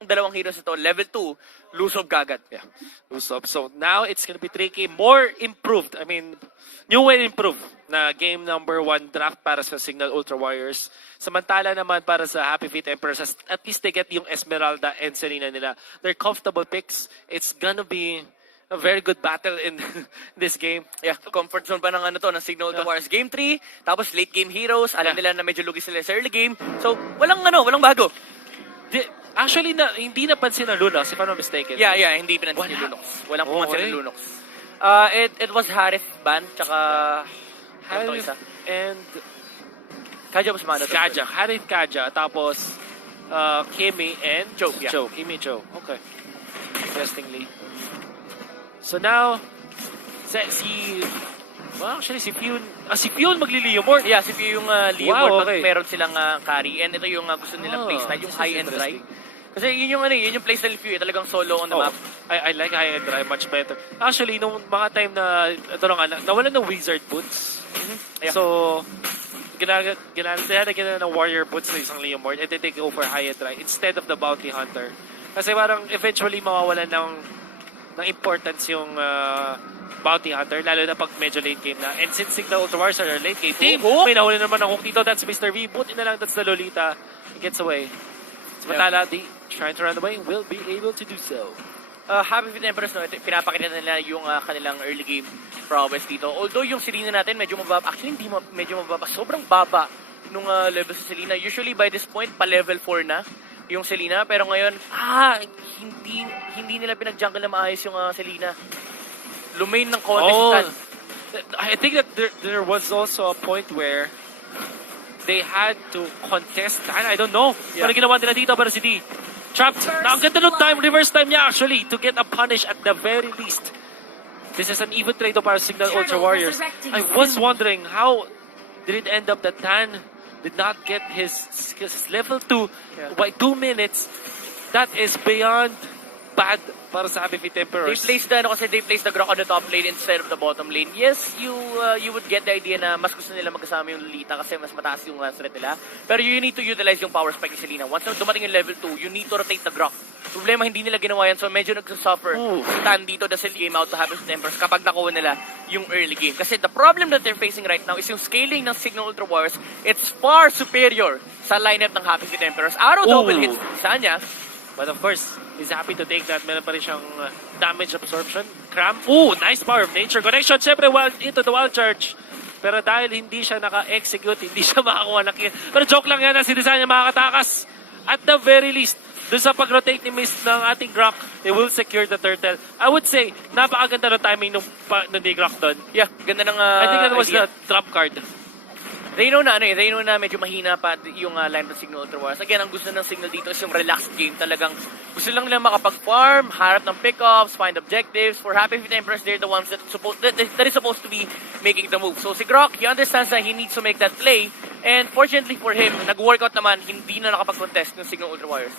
ang dalawang heroes ito, level 2, lusob kagad. Yeah, Usopp. So now it's gonna be tricky. More improved. I mean, new and improved na game number 1 draft para sa Cignal Ultra Warriors. Samantala naman para sa Happy Feet Emperors, at least they get yung Esmeralda and Selena nila. They're comfortable picks. It's gonna be a very good battle in this game. Yeah, comfort zone pa ng ng Cignal Ultra Warriors. Game 3, tapos late game heroes. Alam nila na medyo lugi sila sa early game. So, walang bago. Actually, hindi napansin ng Lunox, if I'm not mistaken. Yeah, hindi pinansin yung Lunox. Walang pumansin ng Lunox. It was Harith Ban, tsaka Harith and Kaja was mana. Harith Kaja, tapos Kimi and Choke, yeah. Kimi Choke. Okay. Interestingly. So now, si Fion magliliyomort. Yeah, si Fion yung Wow, Leomord, okay. Meron silang carry, and ito yung gusto nilang playstyle, yung high and dry. Kasi yun yung playstyle Fion, talagang solo on the map. I like high and dry much better. Actually, nung mga time na, ito na nga, nawalan ng wizard boots. Yeah. So, ginagawa ng warrior boots na isang Leomord, and they take over high and dry instead of the bounty hunter. Kasi parang eventually mawawalan ng importance yung bounty hunter, lalo na pag medyo late game na. And since Cignal Ultra Warriors are late game team, may nahuli naman ng hook dito. That's Mr. V. Buti na lang, that's the Lolita. He gets away. Samantala, the trying to run away will be able to do so. Happy Feet Emperors, pinapakita nila yung kanilang early game prowess dito. Although yung Selena natin medyo mababa, actually hindi medyo mababa, sobrang baba nung level sa Selena. Usually by this point, pa level 4 na yung Selena, pero ngayon, hindi nila pinag-jungle na maayos yung Selena. Lumain ng konti. I think that there was also a point where they had to contest. I don't know. Yeah. Ano ginawa nila dito para si D? Trapped. Now, ang ganda ng time, reverse time niya actually to get a punish at the very least. This is an even trade para Cignal Ultra Warriors. I was wondering how did it end up that Tan did not get his level 2 by 2 minutes. That is beyond bad para sa Happy Feet Emperors. They placed the Grok on the top lane instead of the bottom lane. Yes, you would get the idea na mas gusto nila magkasama yung Lolita kasi mas mataas yung threat nila. Pero you need to utilize yung power spike ni Selena. Once na dumating yung level 2, you need to rotate the Grok. Problema, hindi nila ginawa yan. So medyo nagsusuffer Tan dito the sell game out to Happy Feet Emperors kapag nakuha nila yung early game. Kasi the problem that they're facing right now is yung scaling ng Cignal Ultra Warriors. It's far superior sa lineup ng Happy Feet Emperors. Arrow double hits isa niya. But of course, he's happy to take that. Meron pa rin siyang damage absorption. Cramp. Ooh, nice power of nature. Connection, syempre, into the wild charge. Pero dahil hindi siya naka-execute, hindi siya makakuha ng kill. Pero joke lang yan na si Desanya makakatakas. At the very least, doon sa pag-rotate ni Mist ng ating Grok, they will secure the turtle. I would say, napakaganda ng timing nung ni Grok doon. Yeah, ganda ng I think that was idea. the trap card. They know na medyo mahina pa yung line ng Cignal Ultra Warriors. Again, ang gusto ng Cignal dito is yung relaxed game. Talagang gusto lang nila makapag-farm, harap ng pickups, find objectives. For Happy Feet Emperors, they're the ones that is supposed to be making the move. So si Grok, he understands that he needs to make that play. And fortunately for him, nag-workout naman, hindi na nakapag-contest ng Cignal Ultra Warriors.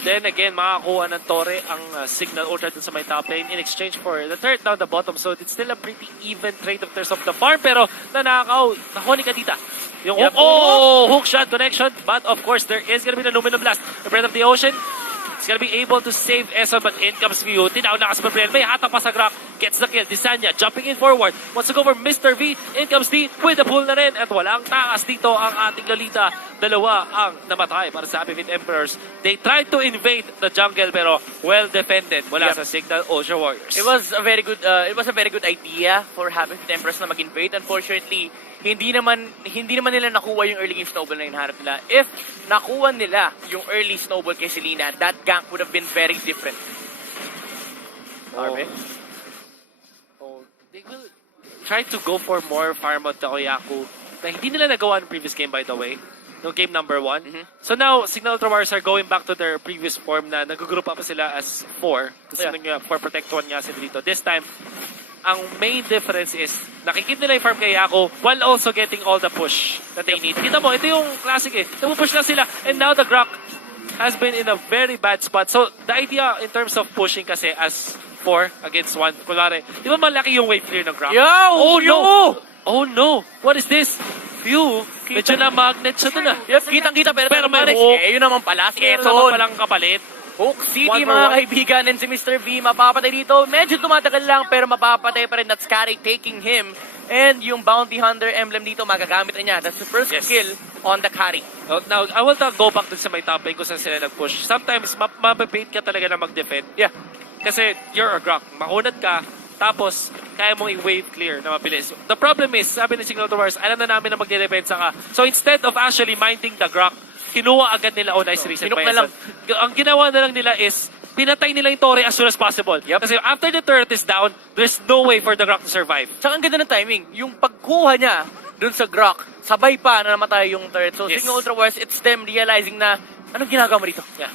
Then again, makakuha ng Torre ang Cignal Ultra dun sa may top lane in exchange for the third down the bottom. So it's still a pretty even trade of terms of the farm. Pero nakuha ni Kadita. Yung hook shot connection. But of course, there is gonna be the Luminous Blast. The Breath of the Ocean. It's gonna be able to save Eson, but in comes View. Tinaw na kasi Gabriel. May hatak pa sa Grok. Gets the kill. Desanya jumping in forward. Wants to go for Mr. V. In comes D with the pull na rin. At walang takas dito ang ating Lolita. Dalawa ang namatay para sa Happy Feet Emperors. They tried to invade the jungle pero well defended mula sa Cignal Ultra Warriors. It was a very good idea for Happy Feet Emperors na mag-invade. Unfortunately, hindi naman nila nakuha yung early game snowball na hinaharap nila. If nakuha nila yung early snowball kay Selena, that gank would have been very different. They will try to go for more farm on Takoyaku na hindi nila nagawa ng previous game, by the way. No game number 1. So now, Cignal Ultra Warriors are going back to their previous form na nag-group up sila as 4. Kasi 4 protect 1 nga sila dito. This time, ang main difference is nakikita nila yung farm kay Yako while also getting all the push that they need. Kita mo, ito yung classic eh. Napupush lang sila. And now the Grok has been in a very bad spot. So the idea in terms of pushing kasi as 4 against 1, kunwari, di ba malaki yung wave clear ng Grok? Yo! Oh no! Oh no! What is this? Phew, medyo na magnet siya dun ah. Yes, kitang-kita pero may manage. hook. Yun naman pala, si Meron naman Eson. palang kapalit. Hook City, One for mga one. kaibigan, and si Mr. V mapapatay dito. Medyo tumatagal lang, pero mapapatay pa rin. That's Carry taking him. And yung Bounty Hunter emblem dito, magagamit na niya. That's the first Yes. kill on the Carry. Now, I want to go back dun sa may top lane kung saan sila nag-push. Sometimes, mababait ka talaga na mag-defend. Yeah. Kasi you're a Grok. Makunat ka, tapos kaya mong i-wave clear na mabilis. The problem is, sabi ni Cignal Towers, alam na namin na magde-depensa ka. So instead of actually minding the Grok, kinuha agad nila, oh nice reset Hinuk by na lang. Eson. Ang ginawa na lang nila is, pinatay nila yung Torre as soon as possible. Yep. Kasi after the turret is down, there's no way for the Grok to survive. Tsaka ang ganda ng timing. Yung pagkuha niya dun sa Grok, sabay pa na namatay yung turret. So Yes. Signal Ultra Wars, it's them realizing na, anong ginagawa mo dito? Yeah.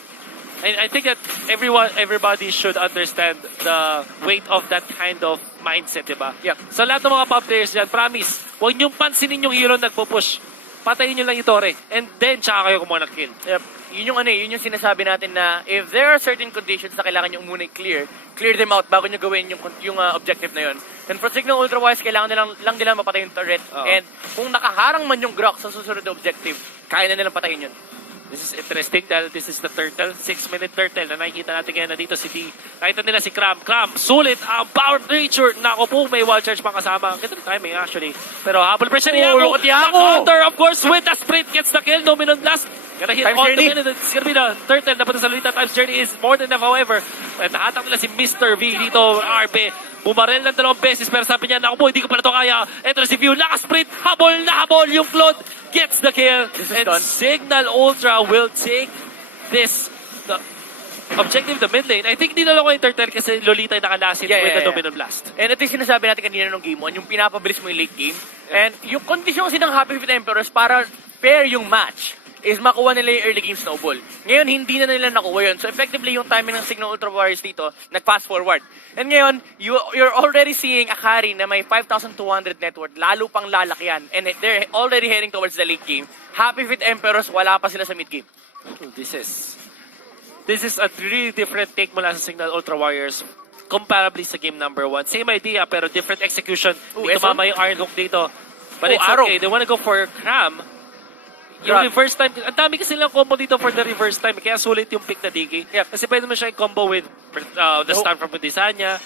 I think that everybody should understand the weight of that kind of mindset, diba? Yep. Sa lahat ng mga top players dyan, promise, huwag niyong pansinin yung hero nagpo-push. Patayin niyo lang yung Torre. And then, tsaka kayo kumuha ng kill. Yep. Yun yung yun yung sinasabi natin na if there are certain conditions na kailangan nyo muna clear them out bago nyo gawin yung objective na yun. And for Signal Ultra Wise, kailangan lang nila mapatay yung turret. Oo. And kung nakaharang man yung Grok sa susunod na objective, kaya na nilang patayin yun. This is interesting dahil this is the turtle, 6-minute turtle na nakikita natin ngayon na dito si D. Nakita nila si Cram. Cram, sulit ang power creature. Nako po, may wall charge pang kasama. Kita ng timing actually. Pero habol pressure ni Yako. look at Yako! The counter, of course, with the sprint gets the kill. Dominant blast. Gonna hit Times on the journey. minute. It's gonna be the turtle. Dapat sa Lolita Times Journey is more than enough, however. At nahatak nila si Mr. V dito, RB. Bumarel ng 2 beses, pero sabi niya, naku po, hindi ko pa na ito kaya. Ito na si View, naka-sprint, habol na habol, yung Claude gets the kill. This is And done. Cignal Ultra will take this, the objective, the mid lane. I think hindi na lang ko entertain kasi Lolita yung nakalasin with the Dominant Blast. And ito yung sinasabi natin kanina nung game 1, yung pinapabilis mo yung late game. And yung kondisyon kasi ng Happy Feet Emperors para fair yung match is makuha nila yung early game snowball. Ngayon, hindi na nila nakuha yun. So effectively, yung timing ng Signal Ultra Warriors dito, nag-fast forward. And ngayon, you're already seeing Akari na may 5,200 net worth, lalo pang lalaki yan. And they're already heading towards the late game. Happy Feet Emperors, wala pa sila sa mid game. This is a really different take mula sa Signal Ultra Warriors comparably sa game number 1. Same idea, pero different execution. Hindi Eson? tumama yung Iron Hook dito. But it's Arrow. okay. They wanna go for Cram. Yung Grab. reverse time, ang dami kasi lang combo dito for the reverse time. Kaya sulit yung pick na Diggy. Yep. Kasi pwede mo siya i-combo with the stun from Pudisanya.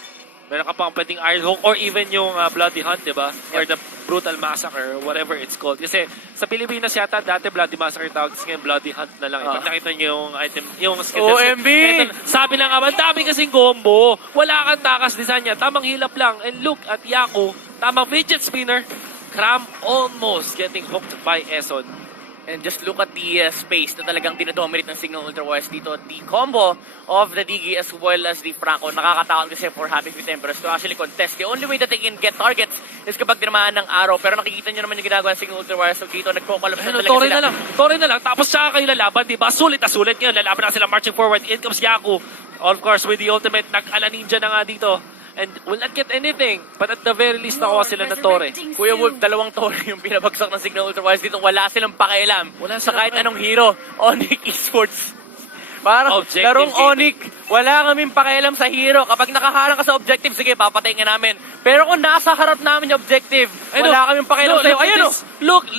Meron ka pang pwedeng Iron Hook or even yung Bloody Hunt, di ba? Or the Brutal Massacre, whatever it's called. Kasi sa Pilipinas yata, dati Bloody Massacre tawag, kasi ngayon Bloody Hunt na lang. Pag nakita nyo yung item, yung skill. OMB! Ito, sabi lang nga, ang dami kasing combo. Wala kang takas Disanya. Tamang hilap lang. And look at Yaku. Tamang fidget spinner. Cram almost getting hooked by Eson. And just look at the space na talagang dinodominate ng Signal Ultra Wars dito. The combo of the Digi as well as the Franco. Nakakatakot kasi for Happy Feet Emperors to actually contest. The only way that they can get targets is kapag tinamaan ng arrow. Pero nakikita nyo naman yung ginagawa ng Signal Ultra Wars. So dito nagpo-collapse na talaga Torre sila. na lang. Torre na lang. Tapos tsaka kayo lalaban, diba? Sulit na sulit ngayon. Lalaban na sila marching forward. In comes Yaku. Of course, with the ultimate, nag-ala ninja na nga dito. And will not get anything. But at the very least, nakuha sila ng Torre. Kuya Wolf, 2 Torre yung pinabagsak ng Signal Ultra Wars dito. Wala silang pakialam. Wala sa silang kahit anong hero. Onyx Esports. Parang Objective larong game. Onyx, wala kaming pakialam sa hero. Kapag nakaharang ka sa objective, sige, papatayin nga namin. Pero kung nasa harap namin yung objective, wala kaming pakialam sa'yo. Ayun o!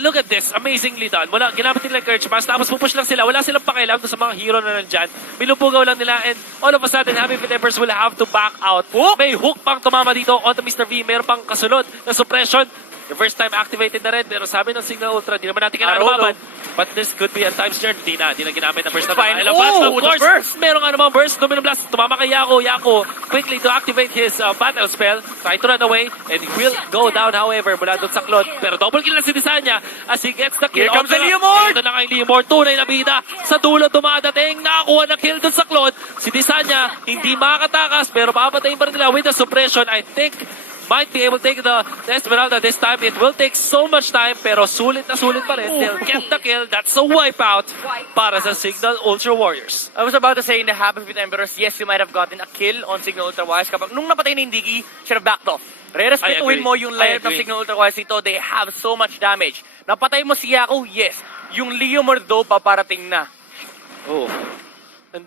Look at this. Amazingly done. Wala, ginamit nila Courage Mask, tapos pupush lang sila. Wala silang pakialam sa mga hero na nandyan. Binubugaw lang nila, and all of a sudden, Happy Feet Emperors will have to back out. Hook? May hook pang tumama dito onto Mr. V. Meron pang kasunod na suppression. The first time activated na rin, pero sabi ng Signal Ultra, di naman natin kailangan lumaban. But this could be a times journey. Di na ginamit na first time. Fine. Of The course, burst! meron nga namang burst. Dominant Blast, tumama kay Yako. Yako quickly to activate his battle spell. Try to run away, and he will go down, however, mula doon sa Claude. Pero double kill na si Disanya as he gets the kill. Here comes the Leomord! Ito na kay Leomord. Tunay na bida. Sa dulo dumadating. Nakakuha na kill doon sa Claude. Si Disanya, hindi makakatakas, pero papatayin pa rin nila with the suppression. I think might be able to take the Esmeralda this time. It will take so much time, pero sulit na sulit pa rin. They'll get the kill. That's a wipeout para sa Signal Ultra Warriors. I was about to say in the Happy Feet Emperors, yes, you might have gotten a kill on Signal Ultra Wars. Kapag nung napatay na yung Digi, should have backed off. Re-respetuhin mo yung I lineup ng agree. Signal Ultra Wars dito. They have so much damage. Napatay mo si Yaku, yes. Yung Leomord though, paparating na. Oh. And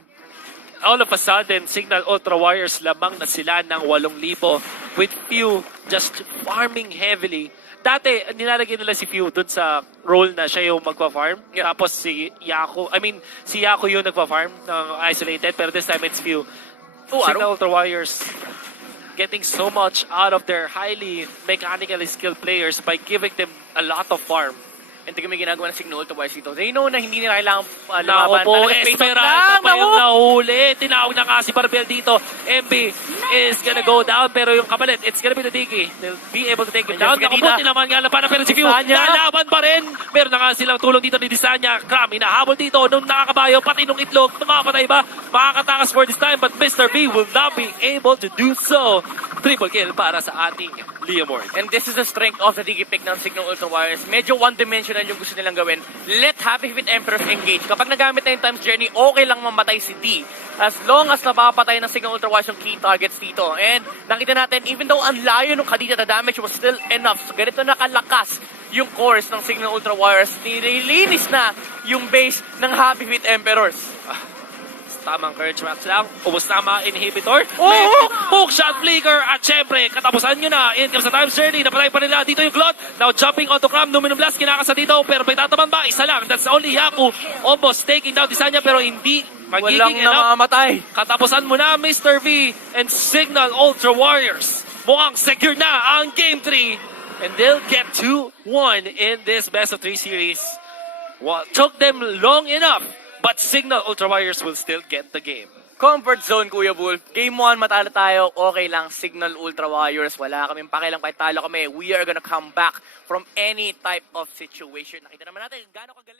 all of a sudden, Signal Ultra Warriors lamang na sila ng 8,000 with few just farming heavily dati, nilalagay nila si Few dun sa role na siya yung magpa-farm. Yeah. Tapos si Yaku yung nagpa-farm ng isolated. Pero this time it's Few. Signal Ultra Warriors getting so much out of their highly mechanically skilled players by giving them a lot of farm. And tingnan mo yung ginagawa ng Cignal Ultra Warriors dito. They know na hindi nila kailangan Nako lumaban. po, Talagang space out Esperanza lang. pa yung Naku! nahuli. Tinawag na nga si Barbel dito. MB is gonna go down, pero yung kapalit, it's gonna be the Diggy. They'll be able to take him down. Naku po, tinaman nga lang para pero si Few. Disanya. Lalaban pa rin. Meron na nga silang tulong dito ni Disanya. Kram, hinahabol dito nung nakakabayo, pati nung itlog. Makapatay ba? Makakatakas for this time, but Mr. B will not be able to do so. Triple kill para sa ating Leomord. And this is the strength of the Digi pick ng Cignal Ultra Warriors. Medyo one-dimensional yung gusto nilang gawin. Let Happy Feet Emperors engage. Kapag nagamit na yung Time's Journey, okay lang mamatay si D. As long as napapatay ng Cignal Ultra Warriors yung key targets dito. And nakita natin, even though ang layo nung kadita, the damage was still enough. So ganito nakalakas yung cores ng Cignal Ultra Warriors. Nililinis na yung base ng Happy Feet Emperors. Tamang courage max lang. Ubus na mga inhibitor. Oh! Hook shot flicker. At syempre, katapusan nyo na. In comes the Time's Journey. Napatay pa nila dito yung Glot. Now jumping onto Cram. Numinum Blast. Kinakasa dito. Pero may tataman ba? Isa lang. That's only Yaku. Almost taking down Disanya. Pero hindi Walang magiging enough. namamatay. Katapusan mo na, Mr. V and Signal Ultra Warriors. Mukhang secure na ang Game 3. And they'll get 2-1 in this best of 3 series. Well, took them long enough. But Signal Ultra Warriors will still get the game. Comfort zone, Kuya Wolf. Game 1, matalo tayo. Okay lang, Cignal Ultra Warriors. Wala kaming pakialam kahit talo kami. We are gonna come back from any type of situation. Nakita naman natin gaano kagaling.